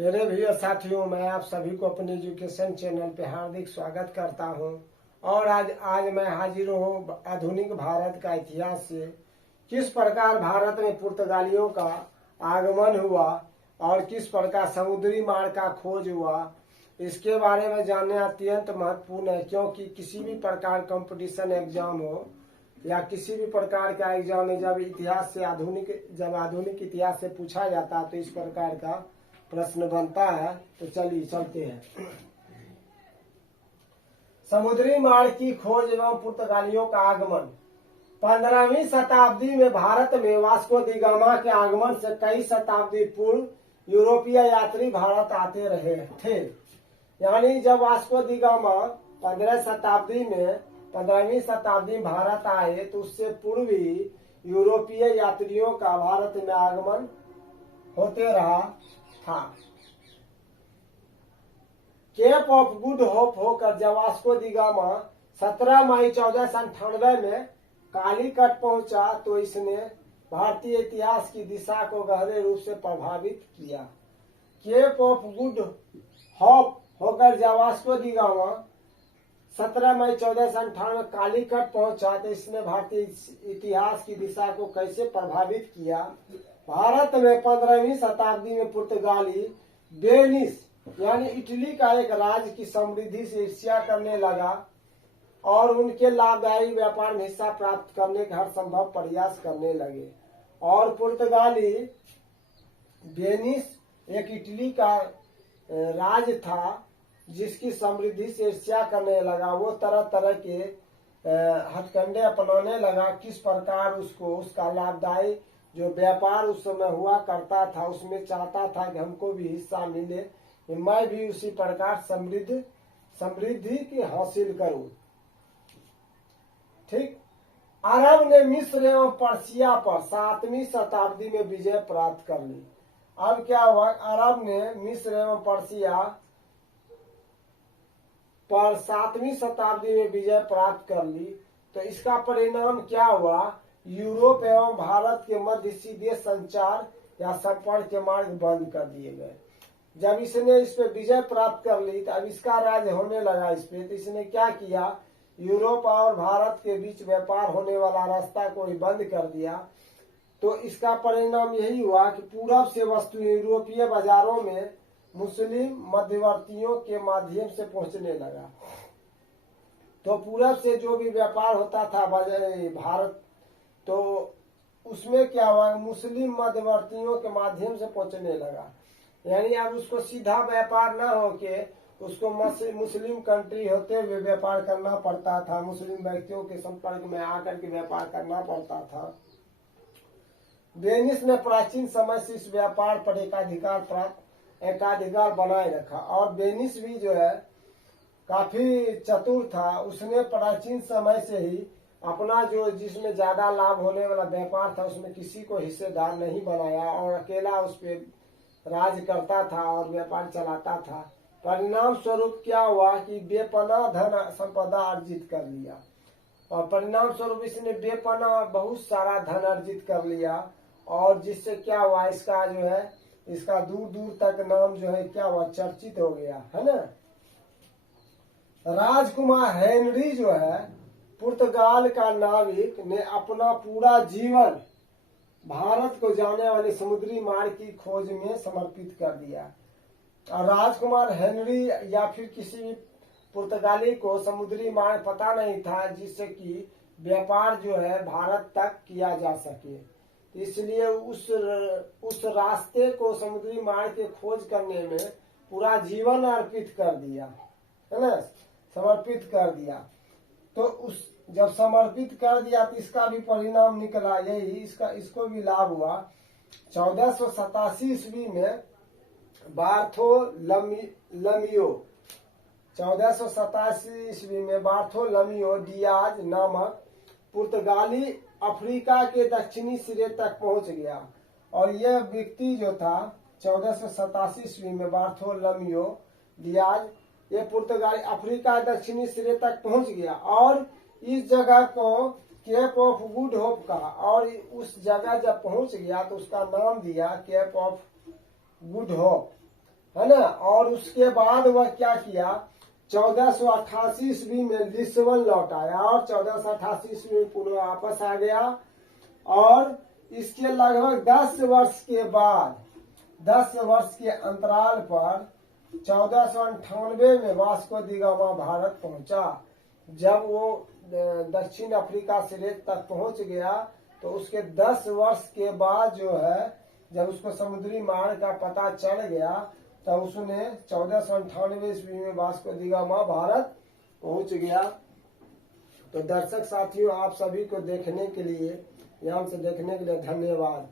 मेरे भैया साथियों, मैं आप सभी को अपने एजुकेशन चैनल पे हार्दिक स्वागत करता हूं। और आज मैं हाजिर हूं आधुनिक भारत का इतिहास से। किस प्रकार भारत में पुर्तगालियों का आगमन हुआ और किस प्रकार समुद्री मार्ग का खोज हुआ, इसके बारे में जानना अत्यंत महत्वपूर्ण है। क्योंकि किसी भी प्रकार कंपटीशन एग्जाम हो या किसी भी प्रकार का एग्जाम में जब आधुनिक इतिहास से पूछा जाता है तो इस प्रकार का प्रश्न बनता है। तो चलिए चलते हैं। समुद्री मार्ग की खोज एवं पुर्तगालियों का आगमन। 15वीं शताब्दी में भारत में वास्को दी गामा के आगमन से कई शताब्दी पूर्व यूरोपीय यात्री भारत आते रहे थे। यानी जब वास्को दी गामा 15वीं शताब्दी में भारत आए तो उससे पूर्व ही यूरोपीय यात्रियों का भारत में आगमन होते रहा था। केप ऑफ गुड होप होकर जब वास्को दी गामा 17 मई 1498 में कालीकट पहुंचा तो इसने भारतीय इतिहास की दिशा को गहरे रूप से प्रभावित किया। केप ऑफ गुड होप होकर जब वास्को दी गामा 17 मई 1498 में कालीकट पहुंचा तो इसने भारतीय इतिहास की दिशा को कैसे प्रभावित किया। भारत में 15वीं शताब्दी में पुर्तगाली वेनिस यानी इटली का एक राज्य की समृद्धि से ईर्ष्या करने लगा और उनके लाभदायी व्यापार में हिस्सा प्राप्त करने का हर संभव प्रयास करने लगे। और पुर्तगाली वेनिस एक इटली का राज्य था जिसकी समृद्धि से ईर्ष्या करने लगा। वो तरह तरह के हथकंडे अपनाने लगा। किस प्रकार उसका लाभदायी जो व्यापार उस समय हुआ करता था उसमें चाहता था कि हमको भी हिस्सा मिले, मैं भी उसी प्रकार समृद्धि की हासिल करूं। ठीक। अरब ने मिस्र एवं पर्सिया पर 7वीं शताब्दी में विजय प्राप्त कर ली। अब क्या हुआ, अरब ने मिस्र एवं पर्सिया पर 7वीं शताब्दी में विजय प्राप्त कर ली। तो इसका परिणाम क्या हुआ, यूरोप एवं भारत के मध्य सीधे संचार या संपर्क के मार्ग बंद कर दिए गए। जब इसने इस पे विजय प्राप्त कर ली तो अब इसका राज्य होने लगा इस पे, तो इसने क्या किया, यूरोप और भारत के बीच व्यापार होने वाला रास्ता को ही बंद कर दिया। तो इसका परिणाम यही हुआ कि पूरब से वस्तु यूरोपीय बाजारों में मुस्लिम मध्यवर्तियों के माध्यम से पहुंचने लगा। तो पूरब से जो भी व्यापार होता था भारत, तो उसमें क्या हुआ, मुस्लिम मध्यवर्तियों के माध्यम से पहुंचने लगा। यानी अब उसको सीधा व्यापार न हो के उसको मुस्लिम कंट्री होते हुए व्यापार करना पड़ता था, मुस्लिम व्यक्तियों के संपर्क में आकर के व्यापार करना पड़ता था। वेनिस ने प्राचीन समय से इस व्यापार पर एकाधिकार बनाए रखा। और वेनिस भी जो है काफी चतुर था। उसने प्राचीन समय से ही अपना जिसमें ज्यादा लाभ होने वाला व्यापार था उसमें किसी को हिस्सेदार नहीं बनाया और अकेला उस पर राज करता था और व्यापार चलाता था। परिणाम स्वरूप क्या हुआ कि बेपनाह धन संपदा अर्जित कर लिया। और परिणाम स्वरूप इसने बेपनाह बहुत सारा धन अर्जित कर लिया। और जिससे क्या हुआ, इसका जो है इसका दूर दूर तक नाम जो है क्या हुआ, चर्चित हो गया है ना। राजकुमार हेनरी जो है पुर्तगाल का नाविक ने अपना पूरा जीवन भारत को जाने वाले समुद्री मार्ग की खोज में समर्पित कर दिया। और राजकुमार हेनरी या फिर किसी भी पुर्तगाली को समुद्री मार्ग पता नहीं था जिससे कि व्यापार जो है भारत तक किया जा सके। इसलिए उस रास्ते को समुद्री मार्ग के खोज करने में पूरा जीवन अर्पित कर दिया, है ना, समर्पित कर दिया। तो जब समर्पित कर दिया तो इसका भी परिणाम निकला यही, इसको भी लाभ हुआ। 1487 ईस्वी में बार्थोलमियो डियाज नामक पुर्तगाली अफ्रीका के दक्षिणी सिरे तक पहुंच गया। और यह व्यक्ति जो था 1487 ईस्वी में बार्थोलमियो डियाज, ये पुर्तगाली अफ्रीका दक्षिणी सिरे तक पहुंच गया और इस जगह को केप ऑफ गुड होप कहा। और उस जगह जब पहुंच गया तो उसका नाम दिया केप ऑफ गुड होप। है ना। और उसके बाद वह क्या किया, 1488 ईस्वी में लिस्बन लौट आया और 1488 ईस्वी में पुनः वापस आ गया। और इसके लगभग 10 वर्ष के बाद, 10 वर्ष के अंतराल पर 1498 में वास्को दी गामा भारत पहुंचा। जब वो दक्षिण अफ्रीका सिरेत तक पहुंच गया तो उसके 10 वर्ष के बाद जो है, जब उसको समुद्री मार्ग का पता चल गया तब उसने 1498 ईस्वी में वास्को दी गामा भारत पहुंच गया। तो दर्शक साथियों, आप सभी को देखने के लिए, ध्यान से देखने के लिए धन्यवाद।